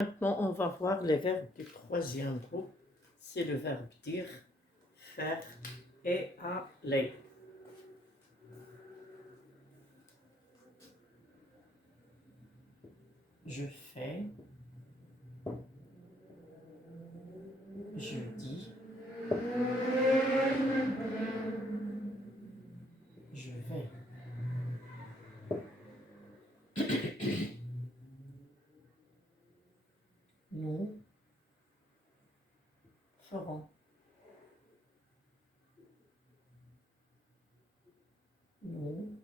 Maintenant, on va voir les verbes du troisième groupe. C'est le verbe dire, faire et aller. Je fais, je dis, je vais. Nous ferons, nous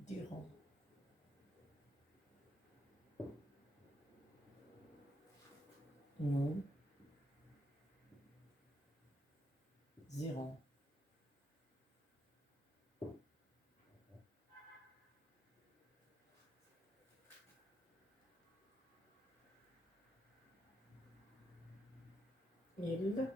dirons, nous irons. Il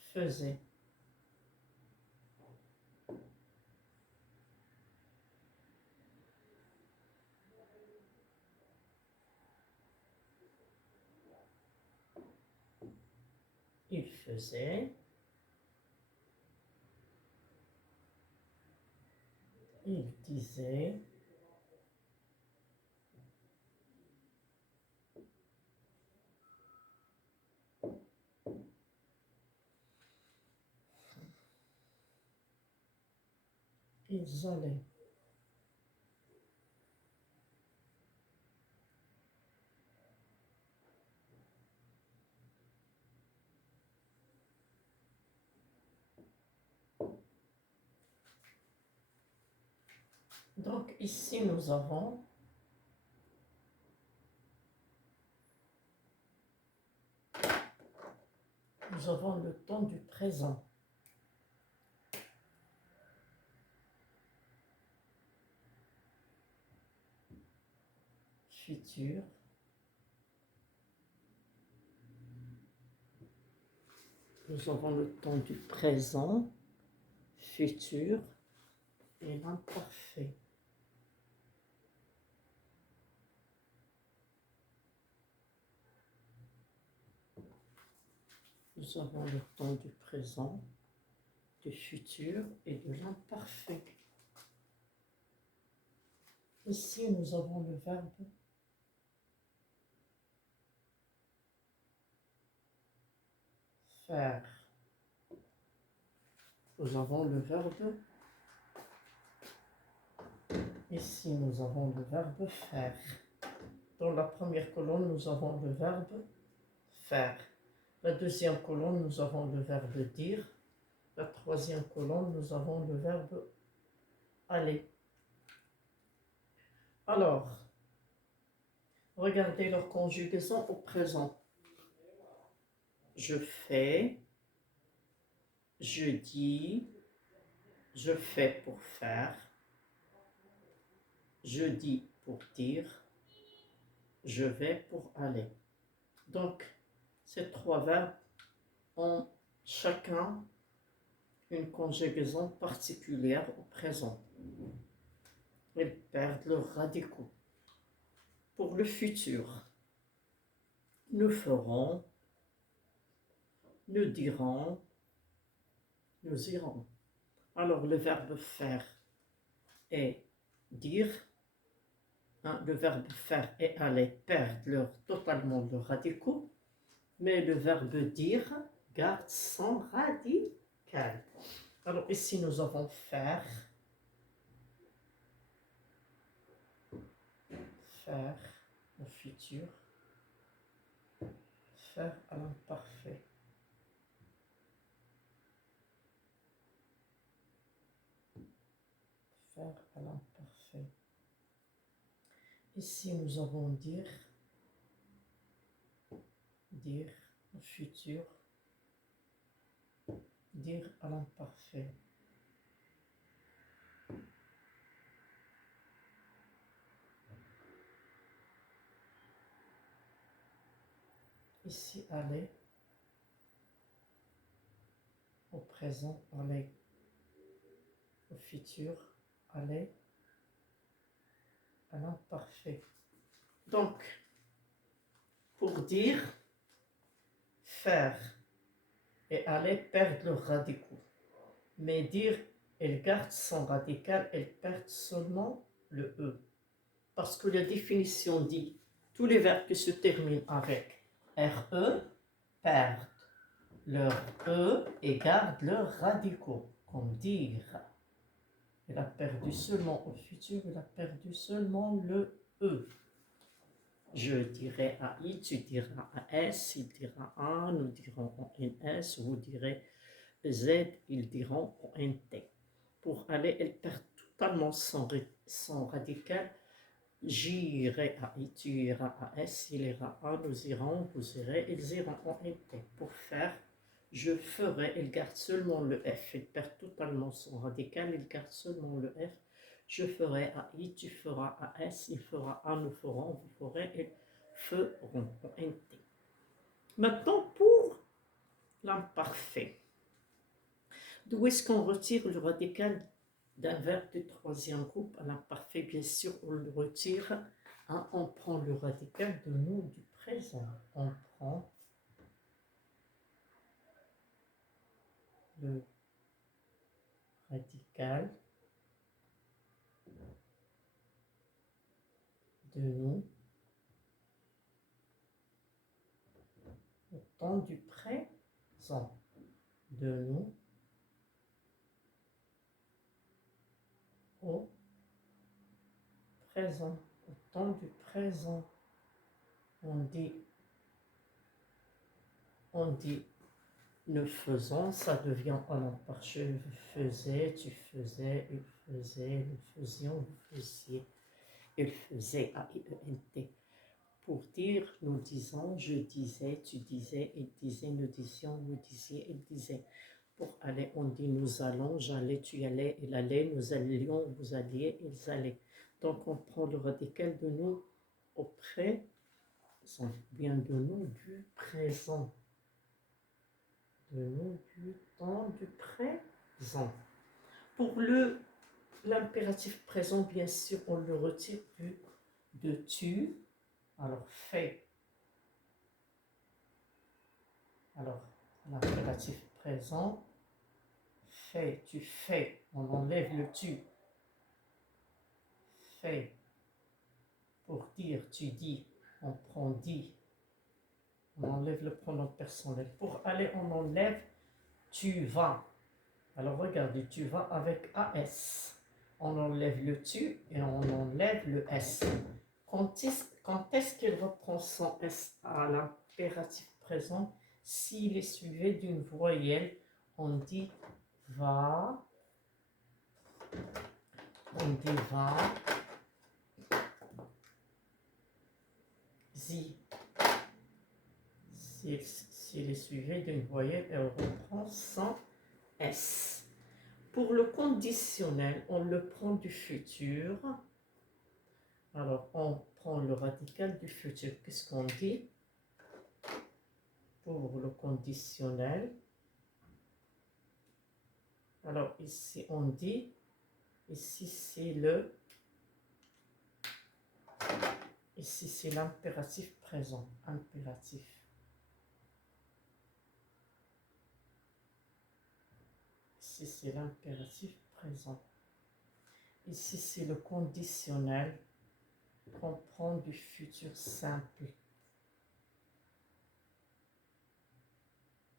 faisait. Il faisait. Il disait. Ils allaient. Donc ici nous avons le temps du présent. Futur. Nous avons le temps du présent, futur et l'imparfait. Nous avons le temps du présent, du futur et de l'imparfait. Ici, nous avons le verbe faire. Nous avons le verbe. Ici, nous avons le verbe faire. Dans la première colonne, nous avons le verbe faire. La deuxième colonne, nous avons le verbe dire. La troisième colonne, nous avons le verbe aller. Alors, regardez leur conjugaison au présent. Je fais, je dis, je fais pour faire, je dis pour dire, je vais pour aller. Donc, ces trois verbes ont chacun une conjugaison particulière au présent. Ils perdent leurs radicaux. Pour le futur, nous ferons, nous dirons, nous irons. Alors, le verbe faire et dire, le verbe faire et aller perdent totalement leurs radicaux, mais le verbe dire garde son radical. Alors ici nous avons faire, au futur, faire à l'imparfait. Faire à l'imparfait. Ici nous avons dire au futur, dire à l'imparfait. Ici aller, au présent aller, au futur aller, à l'imparfait. Donc, pour dire, faire et aller perdent leurs radicaux. Mais dire, elle garde son radical, elle perd seulement le E. Parce que la définition dit, tous les verbes qui se terminent avec RE perdent leur E et gardent leurs radicaux, comme dire. Elle a perdu seulement au futur, elle a perdu seulement le E. Je dirai AI, tu diras AS, il dira A, nous dirons NS, vous direz Z, ils diront NT. Pour aller, elle perd totalement son radical. J'irai AI, tu iras AS, il ira A, nous irons, vous irez, ils iront NT. Pour faire, je ferai, il garde seulement le F, il perd totalement son radical, il garde seulement le F. Je ferai AI, tu feras AS, il fera A, nous ferons, vous ferez, ils feront NT. Maintenant, pour l'imparfait. D'où est-ce qu'on retire le radical d'un verbe du troisième groupe à l'imparfait? Bien sûr, on le retire. Hein, on prend le radical de nous du présent. On prend le radical de nous au temps du présent. De nous au présent. Au temps du présent. On dit nous faisons, ça devient en imparfait. Je faisais, tu faisais, il faisait, nous faisions, vous faisiez, il faisait, A-I-E-N-T. Pour dire, nous disons, je disais, tu disais, il disait, nous disions, vous disiez, il disait. Pour aller, on dit nous allons, j'allais, tu allais, il allait, nous allions, vous alliez, ils allaient. Donc on prend le radical de nous au présent, bien de nous du présent. De nous du temps du présent. Pour l'impératif présent, bien sûr, on le retire de tu. Alors, fais. Alors, l'impératif présent, fais, tu fais. On enlève le tu. Fais. Pour dire, tu dis. On prend dit. On enlève le pronom personnel. Pour aller, on enlève tu vas. Alors, regardez, tu vas avec AS. On enlève le tu et on enlève le S. Quand est-ce qu'il reprend son S à l'impératif présent? S'il est suivi d'une voyelle, on dit va, on dit va, zi. S'il est suivi d'une voyelle, elle reprend son S. Pour le conditionnel, on le prend du futur. Alors, on prend le radical du futur. Qu'est-ce qu'on dit? Pour le conditionnel. Alors, ici, on dit, ici, c'est l'impératif présent. Impératif. Ici, c'est l'impératif présent. Ici, c'est le conditionnel qu'on prend du futur simple.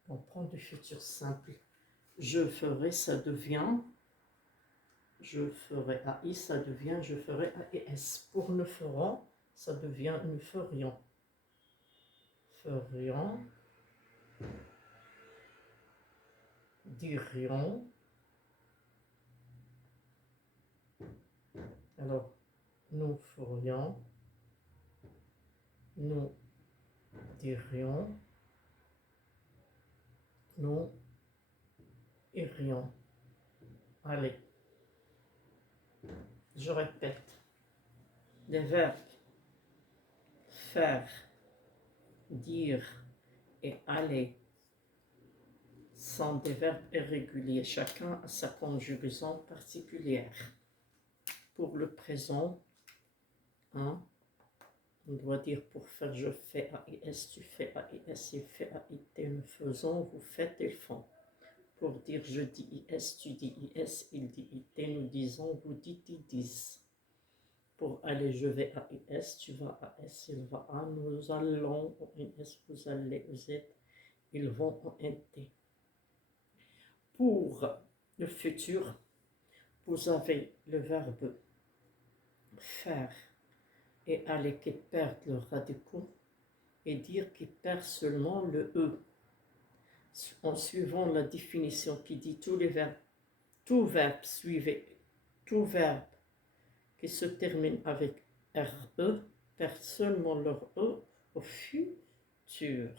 On prend du futur simple. Je ferai, ça devient. Je ferai AI, ça devient. Je ferai AES. Pour nous ferons, ça devient nous ferions. Ferions. Dirions. Alors, nous ferions. Nous dirions. Nous irions. Allez. Je répète. Les verbes faire, dire et aller sont des verbes irréguliers. Chacun a sa conjugaison particulière. Pour le présent, Hein? On doit dire pour faire je fais AIS, tu fais AIS, il fait AIT, nous faisons, vous faites, ils font. Pour dire je dis IS, tu dis IS, il dit IT, nous disons, vous dites, ils disent. Pour aller je vais à IS, tu vas à S, il va à, nous allons au NS, vous allez au Z, ils vont au NT. Pour le futur, vous avez le verbe faire et aller qui perdent le radicaux et dire qu'ils perdent seulement le E. En suivant la définition qui dit tous les verbes, tout verbe suivi, tout verbe qui se termine avec RE perdent seulement leur E au futur.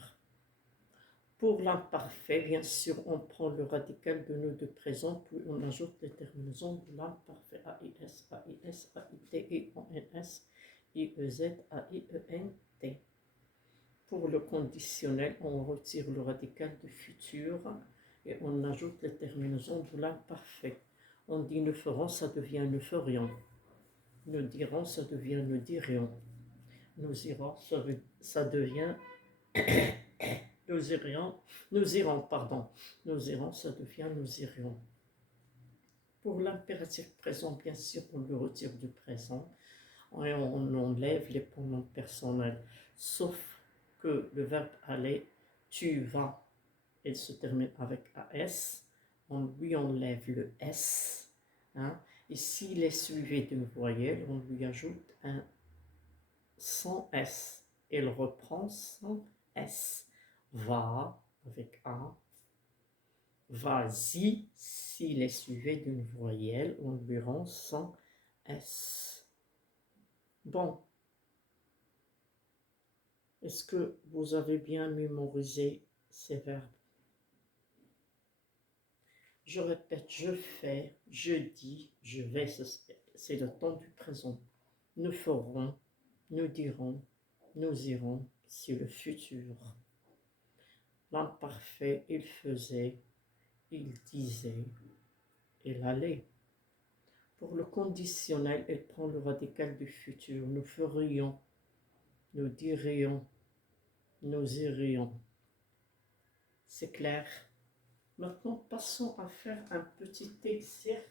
Pour l'imparfait, bien sûr, on prend le radical de nos deux présents, puis on ajoute les terminaisons de l'imparfait. AIS, AIS, AIT, IONS, IEZ, AIENT. Pour le conditionnel, on retire le radical du futur et on ajoute les terminaisons de l'imparfait. On dit nous ferons, ça devient nous ferions. Nous dirons, ça devient nous dirions. Nous irons, ça devient nous irons, pardon. Nous irons, ça devient nous irions. Pour l'impératif présent, bien sûr, on le retire du présent et on enlève les pronoms personnels, sauf que le verbe aller, tu vas, il se termine avec AS, on lui enlève le S, hein, et s'il est suivi d'une voyelle, on lui ajoute un sans S, il reprend sans S, va avec A, vas-y, s'il est suivi d'une voyelle, on lui rend sans S. Bon, est-ce que vous avez bien mémorisé ces verbes? Je répète, je fais, je dis, je vais, c'est le temps du présent. Nous ferons, nous dirons, nous irons, c'est le futur. L'imparfait, il faisait, il disait, il allait. Pour le conditionnel, il prend le radical du futur. Nous ferions, nous dirions, nous irions. C'est clair? Maintenant, passons à faire un petit exercice.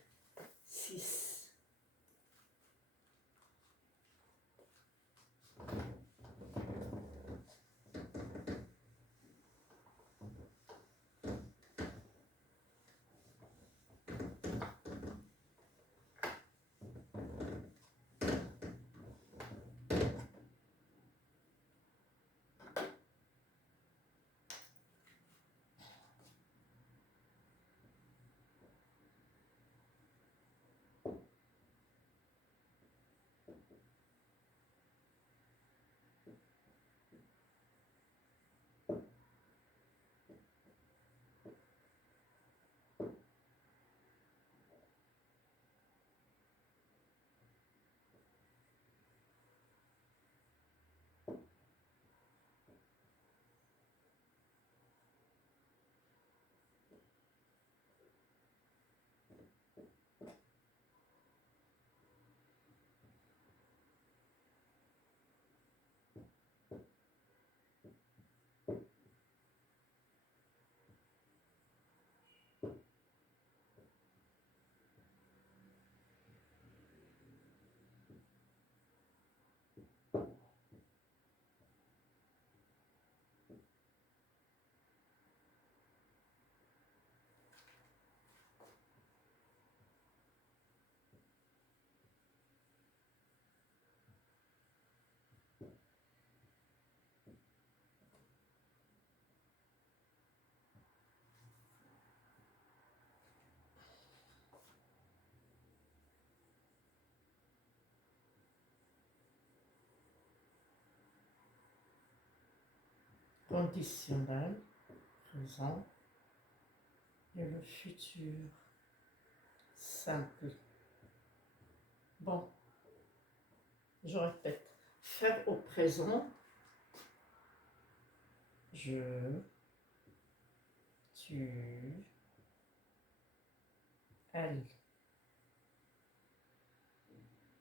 Conditionnel, présent et le futur. Simple. Bon, je répète. Faire au présent, je, tu, elle,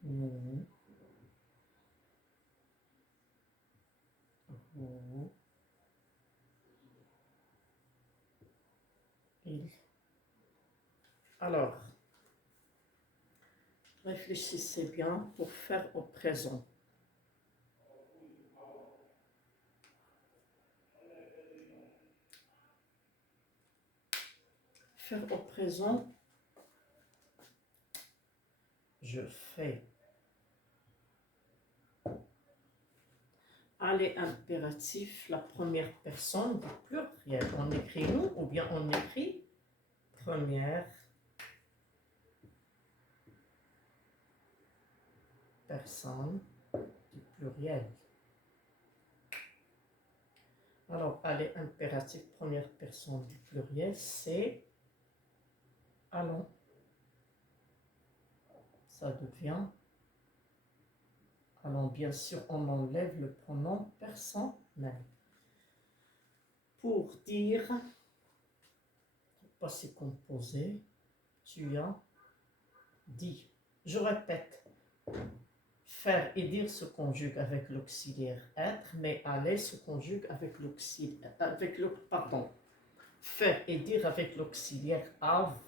nous, vous, il. Alors, réfléchissez bien pour faire au présent. Faire au présent, je fais. Aller impératif, la première personne du pluriel. On écrit nous ou bien on écrit première personne du pluriel. Alors, aller impératif, première personne du pluriel, c'est allons. Ça devient allons. Bien sûr, on enlève le pronom personnel. Pour dire, passé composé, tu as dit. Je répète, faire et dire se conjugue avec l'auxiliaire être, mais aller se conjugue avec l'auxiliaire, pardon. Faire et dire avec l'auxiliaire avoir.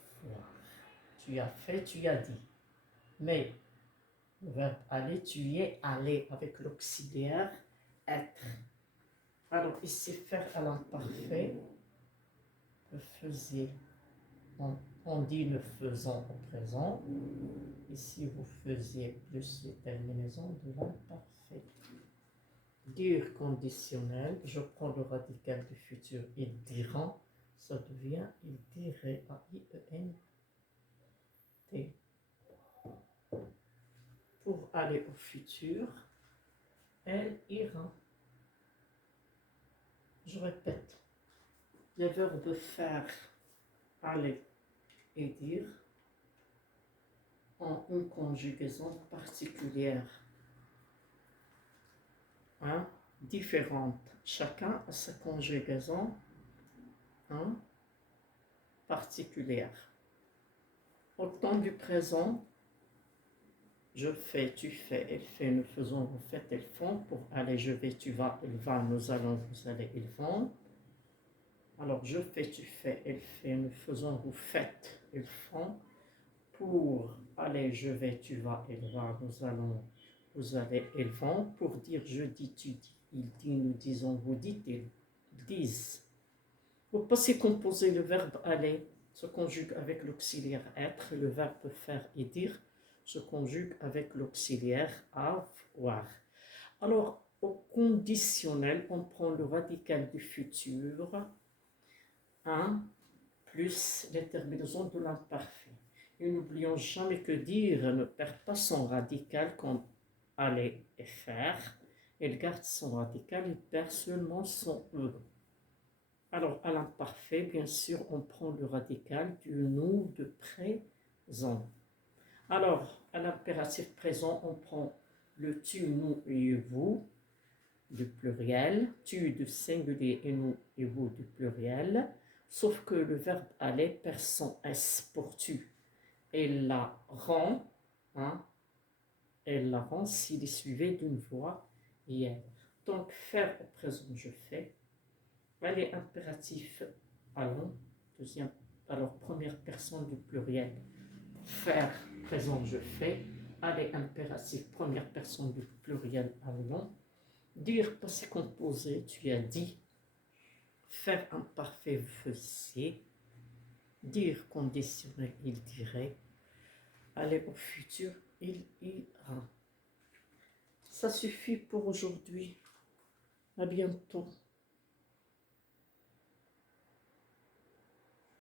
Tu as fait, tu as dit. Mais le verbe aller, tu y es allé avec l'auxiliaire être. Alors ici, faire à l'imparfait, le faisiez. On dit le faisant au présent. Ici, vous faisiez plus les terminaisons de l'imparfait. Dire conditionnel, je prends le radical du futur, ils diront, ça devient il dirait, A-I-E-N-T. Pour aller au futur, elle ira. Je répète, les verbes faire, aller et dire ont une conjugaison particulière, différente. Chacun a sa conjugaison particulière. Au temps du présent, je fais, tu fais, elle fait, nous faisons, vous faites, elles font. Pour aller, je vais, tu vas, il va, nous allons, vous allez, ils vont. Alors, je fais, tu fais, elle fait, nous faisons, vous faites, ils font. Pour aller, je vais, tu vas, il va, nous allons, vous allez, ils vont. Pour dire, je dis, tu dis, il dit, nous disons, vous dites, ils disent. Au passé composé, le verbe aller se conjugue avec l'auxiliaire être. Le verbe faire et dire se conjugue avec l'auxiliaire avoir. Alors, au conditionnel, on prend le radical du futur, plus les terminaisons de l'imparfait. Et n'oublions jamais que dire ne perd pas son radical comme aller et faire. Elle garde son radical, il perd seulement son E. Alors, à l'imparfait, bien sûr, on prend le radical du nous de présent. Alors, à l'impératif présent, on prend le tu, nous et vous du pluriel, tu du singulier et nous et vous du pluriel, sauf que le verbe aller perd son S pour tu. Elle la rend, elle la rend s'il est suivi d'une voix hier. Donc, faire au présent, je fais. Aller impératif, allons. Deuxième, alors première personne du pluriel. Faire, présent, je fais. Aller impératif, première personne du pluriel, allons. Dire, passé composé, tu as dit. Faire imparfait, vous faisiez. Dire conditionnel, il dirait. Aller au futur, il ira. Ça suffit pour aujourd'hui. À bientôt.